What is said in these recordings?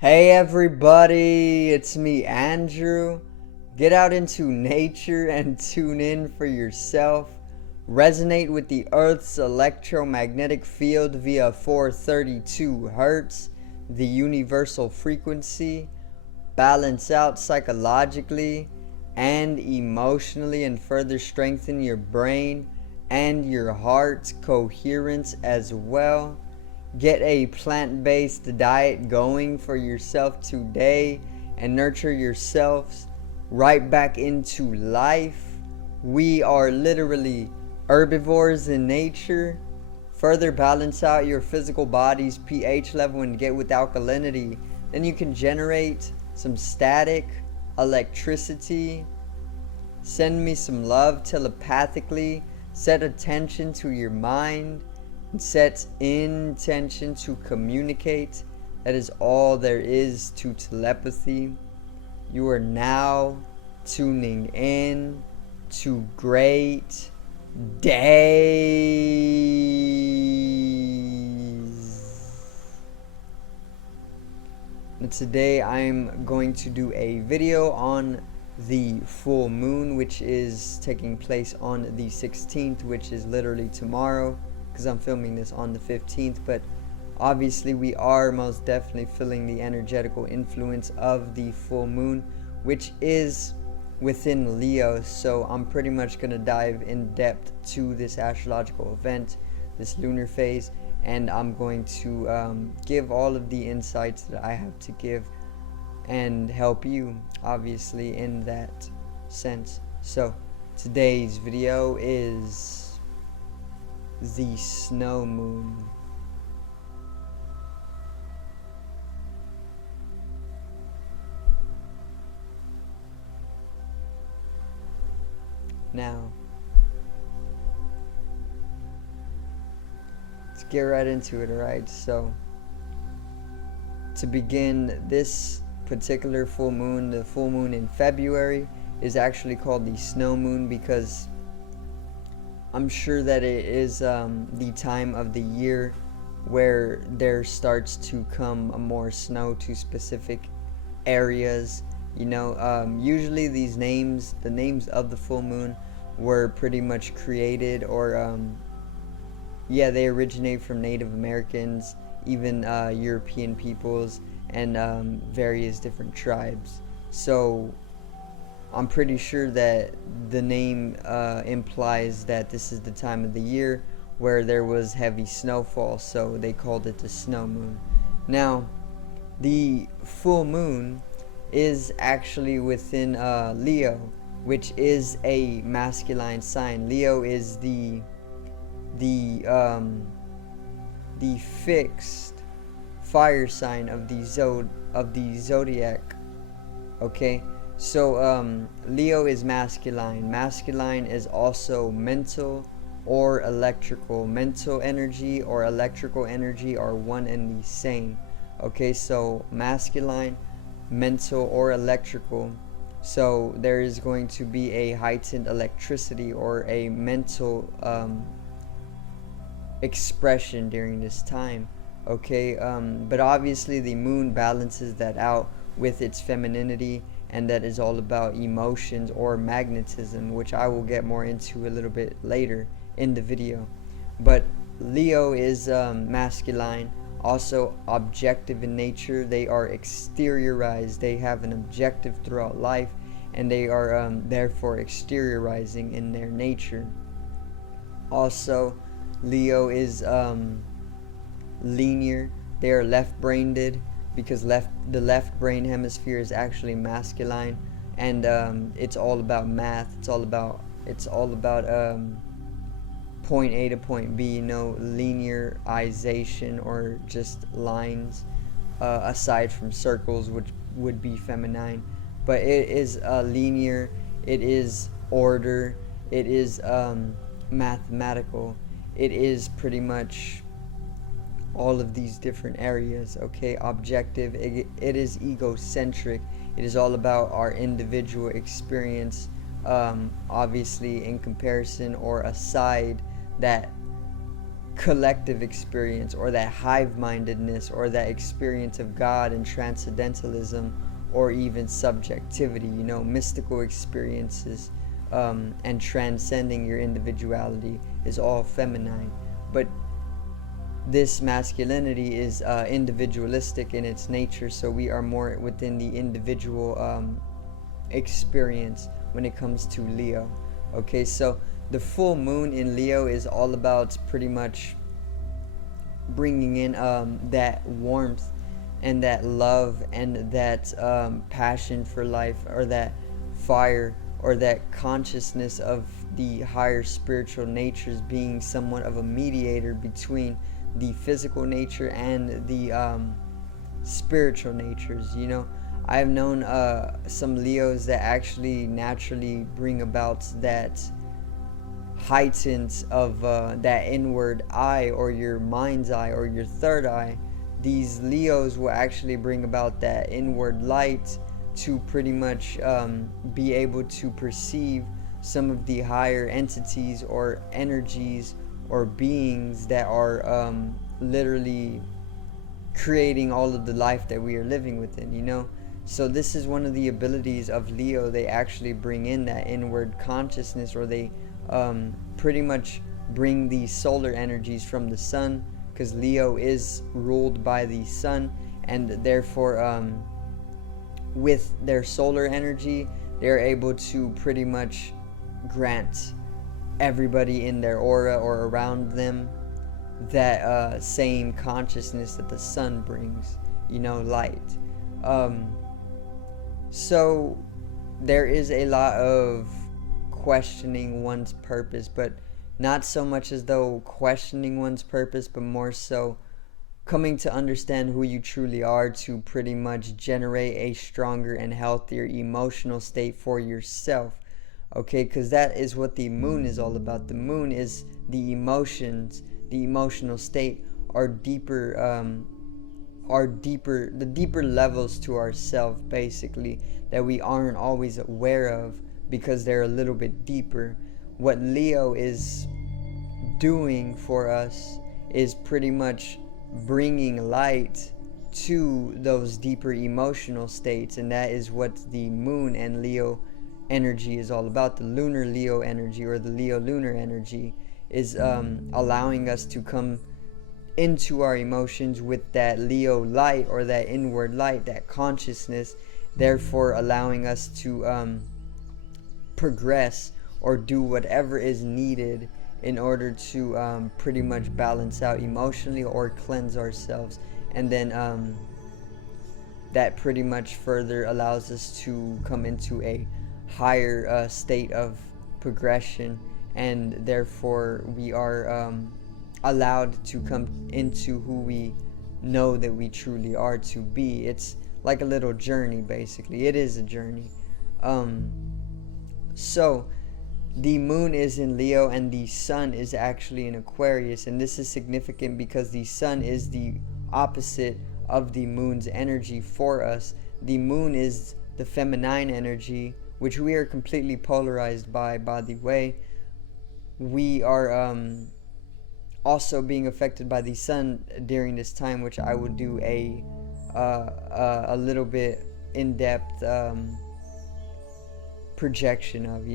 Hey everybody, it's me Andrew. Get out into nature and tune in for yourself. Resonate with the Earth's electromagnetic field via 432 Hertz, the universal frequency. Balance out psychologically and emotionally and further strengthen your brain and your heart's coherence as well. Get a plant-based diet going for yourself today and nurture yourselves right back into life. We are literally herbivores in nature. Further balance out your physical body's pH level and get with alkalinity. Then you can generate some static electricity. Send me some love telepathically. Set attention to your mind and set intention to communicate. That is all there is to telepathy. You are now tuning in to great days. And today I'm going to do a video on the full moon, which is taking place on the 16th, which is literally tomorrow, because I'm filming this on the 15th. But obviously we are most definitely feeling the energetical influence of the full moon, which is within Leo. So I'm pretty much going to dive in depth to this astrological event, this lunar phase, and I'm going to give all of the insights that I have to give and help you obviously in that sense. So today's video is the snow moon. Now let's get right into it. Alright, so to begin, this particular full moon, the full moon in February, is actually called the snow moon because I'm sure that it is the time of the year where there starts to come more snow to specific areas. Usually these names, the names of the full moon, were pretty much created, or they originate from Native Americans, even European peoples, and various different tribes. So I'm pretty sure that the name implies that this is the time of the year where there was heavy snowfall, so they called it the snow moon. Now, the full moon is actually within Leo, which is a masculine sign. Leo is the fixed fire sign of the zodiac. Okay, so Leo is masculine. Masculine is also mental or electrical. Mental energy or electrical energy are one and the same. Okay, so masculine, mental, or electrical. So there is going to be a heightened electricity or a mental expression during this time. Okay, but obviously the moon balances that out with its femininity, and that is all about emotions or magnetism, which I will get more into a little bit later in the video. But Leo is masculine, also objective in nature. They are exteriorized. They have an objective throughout life, and they are therefore exteriorizing in their nature. Also, Leo is linear. They are left-brained because the left brain hemisphere is actually masculine, and it's all about math. It's all about point A to point B. Linearization or just lines, aside from circles, which would be feminine. But it is linear. It is order. It is mathematical. It is pretty much all of these different areas. Okay, objective. It is egocentric. It is all about our individual experience, obviously in comparison or aside that collective experience, or that hive-mindedness, or that experience of God and transcendentalism, or even subjectivity, mystical experiences, and transcending your individuality is all feminine. But this masculinity is individualistic in its nature, so we are more within the individual experience when it comes to Leo. Okay, so the full moon in Leo is all about pretty much bringing in that warmth and that love and that passion for life, or that fire, or that consciousness of the higher spiritual natures being somewhat of a mediator between the physical nature and the spiritual natures. I've known some Leos that actually naturally bring about that heightened of that inward eye, or your mind's eye, or your third eye. These Leos will actually bring about that inward light to pretty much be able to perceive some of the higher entities or energies or beings that are literally creating all of the life that we are living within. So this is one of the abilities of Leo. They actually bring in that inward consciousness, or they pretty much bring the solar energies from the sun, because Leo is ruled by the sun, and therefore with their solar energy they're able to pretty much grant everybody in their aura or around them that same consciousness that the sun brings, light. So there is a lot of questioning one's purpose, but not so much as though questioning one's purpose, but more so coming to understand who you truly are, to pretty much generate a stronger and healthier emotional state for yourself. Okay, because that is what the moon is all about. The moon is the emotions, the emotional state, are the deeper levels to ourself, basically, that we aren't always aware of because they're a little bit deeper. What Leo is doing for us is pretty much bringing light to those deeper emotional states, and that is what the moon and Leo energy is all about. The lunar Leo energy, or the Leo lunar energy, is allowing us to come into our emotions with that Leo light, or that inward light, that consciousness, therefore allowing us to progress or do whatever is needed in order to pretty much balance out emotionally or cleanse ourselves. And then that pretty much further allows us to come into a higher state of progression, and therefore we are allowed to come into who we know that we truly are to be. It's like a little journey, basically. It is a journey. So the moon is in Leo and the sun is actually in Aquarius, and this is significant because the sun is the opposite of the moon's energy for us. The moon is the feminine energy, which we are completely polarized by the way. We are also being affected by the sun during this time, which I will do a little bit in-depth projection of,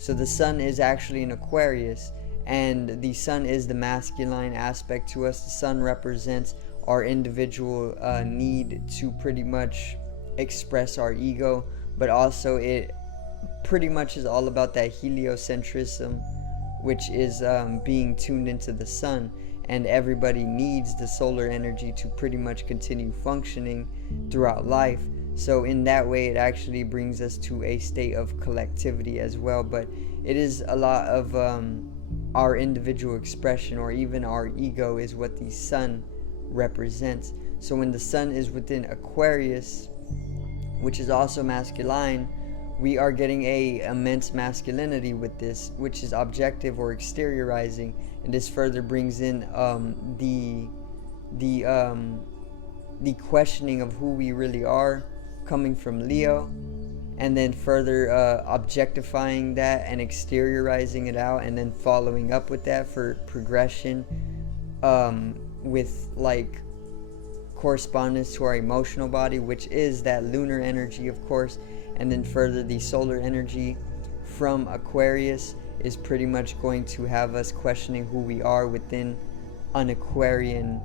So the sun is actually in Aquarius, and the sun is the masculine aspect to us. The sun represents our individual need to pretty much express our ego, but also it pretty much is all about that heliocentrism, which is being tuned into the sun, and everybody needs the solar energy to pretty much continue functioning throughout life. So in that way it actually brings us to a state of collectivity as well, but it is a lot of our individual expression, or even our ego, is what the sun represents. So when the sun is within Aquarius, which is also masculine, we are getting a immense masculinity with this, which is objective or exteriorizing, and this further brings in the questioning of who we really are, coming from Leo, and then further objectifying that and exteriorizing it out, and then following up with that for progression with like correspondence to our emotional body, which is that lunar energy, of course, and then further the solar energy from Aquarius is pretty much going to have us questioning who we are within an Aquarian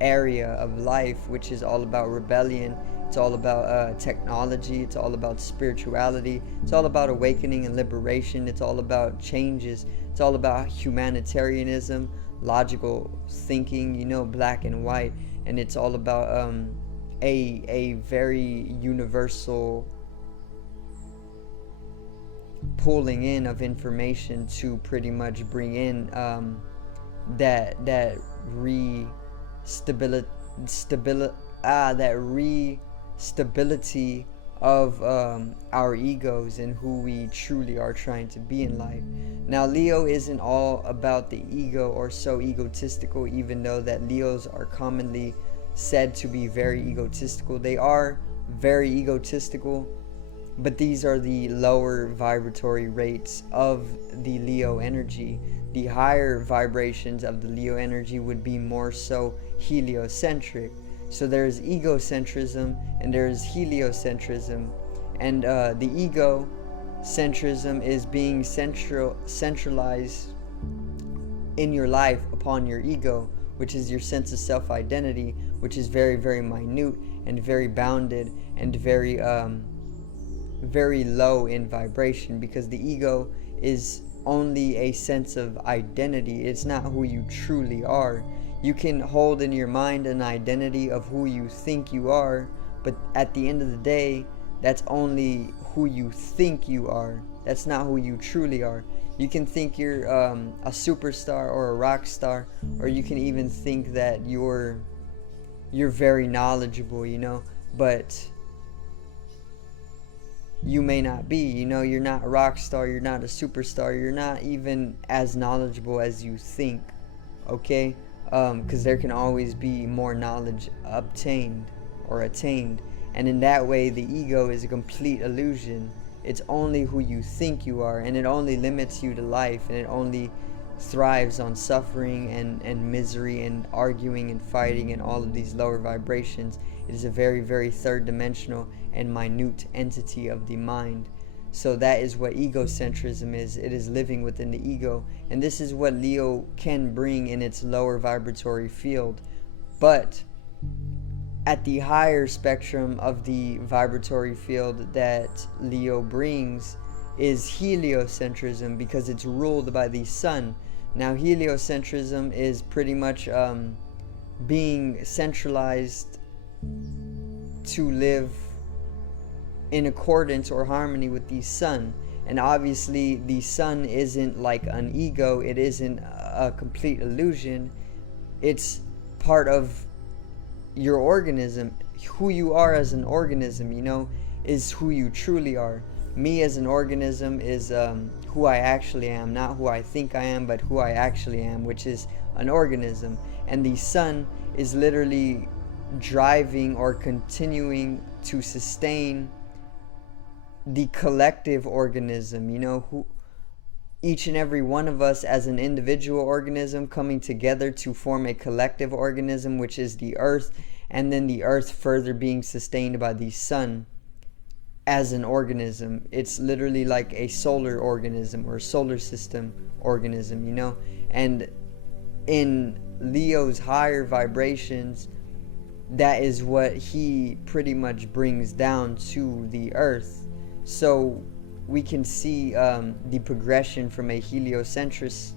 area of life, which is all about rebellion. It's all about technology. It's all about spirituality. It's all about awakening and liberation. It's all about changes. It's all about humanitarianism, logical thinking, black and white. And it's all about a very universal pulling in of information to pretty much bring in that stability of our egos and who we truly are trying to be in life. Now, Leo isn't all about the ego or so egotistical, even though that Leos are commonly said to be very egotistical. They are very egotistical, but these are the lower vibratory rates of the Leo energy. The higher vibrations of the Leo energy would be more so heliocentric. So there's egocentrism and there's heliocentrism. And the egocentrism is being centralized in your life upon your ego, which is your sense of self-identity, which is very, very minute and very bounded and very low in vibration, because the ego is only a sense of identity. It's not who you truly are. You can hold in your mind an identity of who you think you are, but at the end of the day, that's only who you think you are. That's not who you truly are. You can think you're a superstar or a rock star, or you can even think that you're very knowledgeable, but you may not be. You're not a rock star, you're not a superstar, you're not even as knowledgeable as you think, okay? Because there can always be more knowledge obtained or attained, and in that way the ego is a complete illusion. It's only who you think you are, and it only limits you to life, and it only thrives on suffering and misery and arguing and fighting and all of these lower vibrations. It is a very, very third dimensional and minute entity of the mind. So that is what egocentrism is. It is living within the ego, and this is what Leo can bring in its lower vibratory field. But at the higher spectrum of the vibratory field that Leo brings is heliocentrism, because it's ruled by the sun. Now, heliocentrism is pretty much being centralized to live in accordance or harmony with the sun. And obviously the sun isn't like an ego, it isn't a complete illusion. It's part of your organism. Who you are as an organism, is who you truly are. Me as an organism is who I actually am, not who I think I am, but who I actually am, which is an organism. And the sun is literally driving or continuing to sustain the collective organism, who each and every one of us as an individual organism coming together to form a collective organism, which is the earth, and then the earth further being sustained by the sun as an organism. It's literally like a solar organism or solar system organism, and in Leo's higher vibrations, that is what he pretty much brings down to the earth. So we can see the progression from a heliocentrist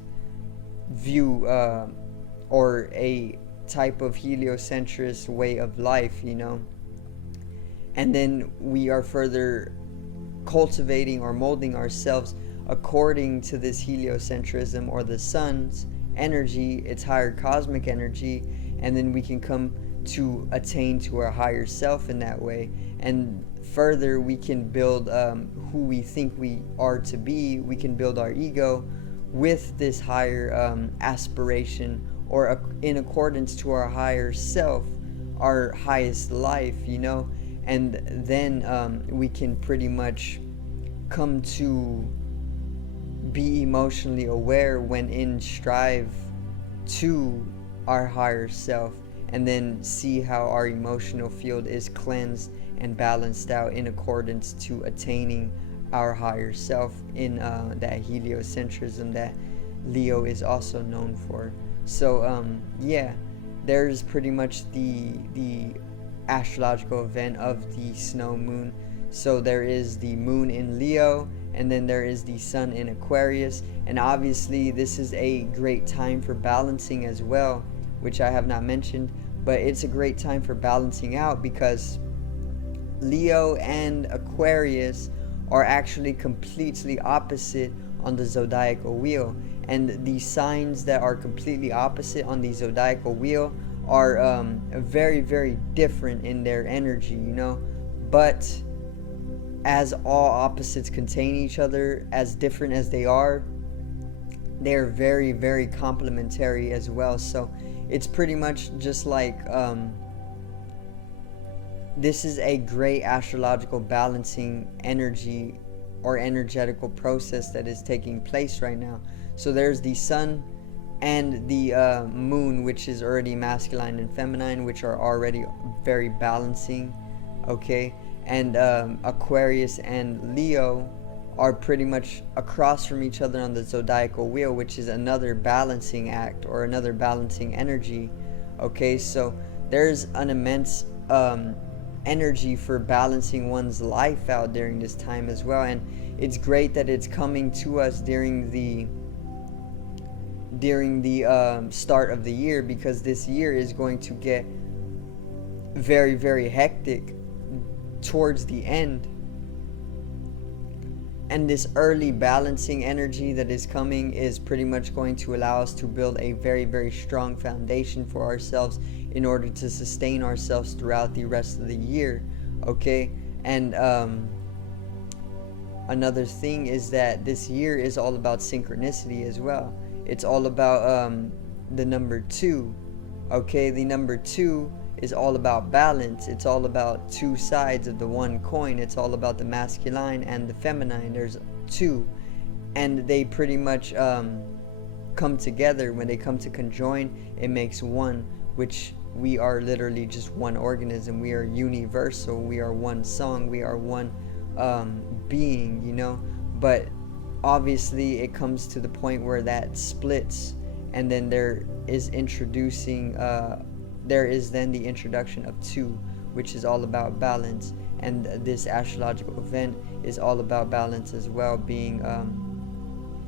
view or a type of heliocentrist way of life, and then we are further cultivating or molding ourselves according to this heliocentrism or the sun's energy, its higher cosmic energy, and then we can come to attain to our higher self in that way. And further, we can build who we think we are to be. We can build our ego with this higher aspiration, or in accordance to our higher self, our highest life, and then we can pretty much come to be emotionally aware when in strive to our higher self, and then see how our emotional field is cleansed and balanced out in accordance to attaining our higher self in that heliocentrism that Leo is also known for. So yeah, there's pretty much the astrological event of the snow moon. So there is the moon in Leo, and then there is the sun in Aquarius, and obviously this is a great time for balancing as well, which I have not mentioned, but it's a great time for balancing out because Leo and Aquarius are actually completely opposite on the zodiacal wheel, and the signs that are completely opposite on the zodiacal wheel are very, very different in their energy, you know. But as all opposites contain each other, as different as they are very, very complementary as well. So it's pretty much just like this is a great astrological balancing energy or energetical process that is taking place right now. So there's the sun and the moon, which is already masculine and feminine, which are already very balancing, okay? And Aquarius and Leo are pretty much across from each other on the zodiacal wheel, which is another balancing act or another balancing energy, okay? So there's an immense energy for balancing one's life out during this time as well, and it's great that it's coming to us during the start of the year, because this year is going to get very, very hectic towards the end. And this early balancing energy that is coming is pretty much going to allow us to build a very, very strong foundation for ourselves in order to sustain ourselves throughout the rest of the year, okay? And another thing is that this year is all about synchronicity as well. It's all about the number 2, okay? The number 2 is all about balance. It's all about two sides of the one coin. It's all about the masculine and the feminine. There's 2, and they pretty much come together. When they come to conjoin, it makes 1, which we are literally just one organism. We are universal. We are one song. We are one being, you know. But obviously it comes to the point where that splits, and then there is then the introduction of 2, which is all about balance. And this astrological event is all about balance as well, being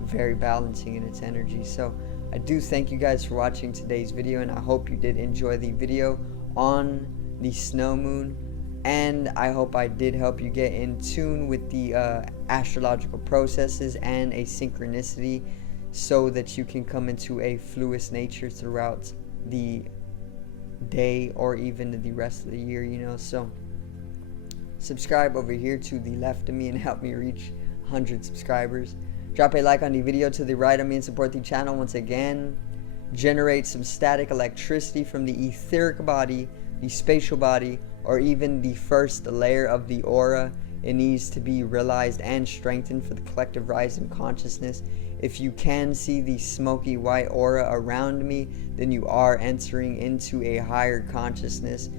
very balancing in its energy. So I do thank you guys for watching today's video, and I hope you did enjoy the video on the snow moon, and I hope I did help you get in tune with the astrological processes and a synchronicity, so that you can come into a fluid nature throughout the day or even the rest of the year, you know. So subscribe over here to the left of me and help me reach 100 subscribers. Drop a like on the video to the right of me and support the channel once again. Generate some static electricity from the etheric body, the spatial body, or even the first layer of the aura. It needs to be realized and strengthened for the collective rise in consciousness. If you can see the smoky white aura around me, then you are entering into a higher consciousness.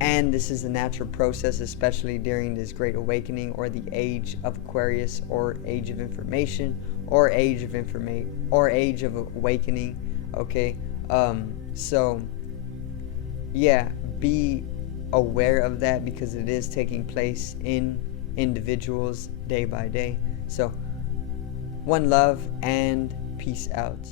And this is a natural process, especially during this great awakening, or the age of Aquarius, or age of information, or age of awakening, okay? So yeah, be aware of that, because it is taking place in individuals day by day. So one love and peace out.